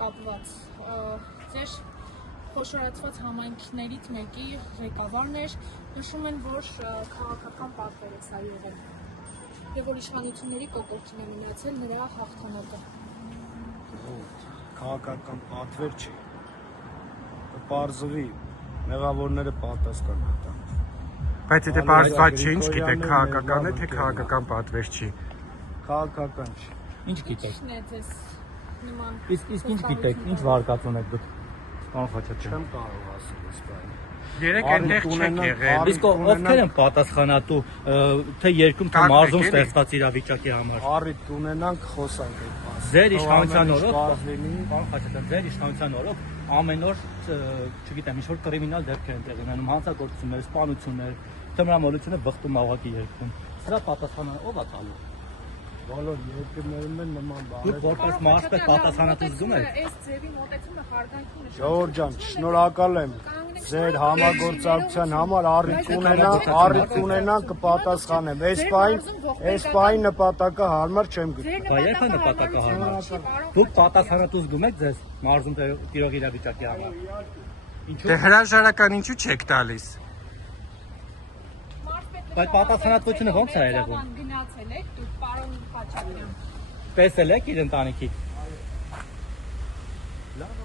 կապված ձեր խոշորացված համայնքներից մեկի ղեկավարն էր, նշում են, որ քաղաքական պատվեր է սա եղել եւ որ իշխանությունների կողքին է մնացել նրա հաղթանակը։ Քաղաքական պատվեր չի, կպարզվի մեղավորները պատասխան կտան։ Բայց եթե պարզված չի, ինչ գիտեք, քաղաքական է, թե քաղաքական պատվեր չի։ Քաղաքական չի։ Ինչ գիտեք։ Ինչն է ձեզ նման։ Իսկ ինչ գիտեք, ինչ վարկածում եք դուք։ Պարոն Խաչատրյան։ Չեմ կարող ասել այս բանը։ Երեք այնտեղ չեք եղել։ Իսկ ովքեր են պատասխանատու թե երկում թե մարզում ստեղծված իրավիճակի համար։ Առիթ ունենանք խոսանք այդ բանը։ Ձեր իշխանության օրոք, Պարզվի։ պարոն Խաչատրյան, ձեր իշխանության օրոք ամեն օր, չգիտեմ, ինչ-որ կրիմինալ դեպքեր են տեղի ունենում, հանցագործություններ, սպանություններ, թմրամոլությունը բխտում աղակի երկրում։ Սրա պատասխանը ով է տալու։ Բոլոր երկրներում են նման բաներ։ Դուք որպես մարզպետ պատասխանատու զգում եք։ Այս ձևի մոտեցումը հարգանքի նշան։ Ժողովուրդ ջան, շնորհակալ եմ ձեր համագործակցության համար, առիթ ունենան կպատասխանեմ։ Այս պահին նպատակը հարմար չեմ գտնում։ Բա երբ է նպատակը հարմար։ Դուք պատասխանատու զգում եք ձեզ մարզում տիրող իրավիճակի համար։ Դե հրաժարական ինչու չեք տալիս։ Բայց պատասխանատվությունը ո՞նց է երևում։ Գնացել եք դուք, պարոն Խաչատրյան։ Տեսել եք իր ընտանիքի։ Լավ,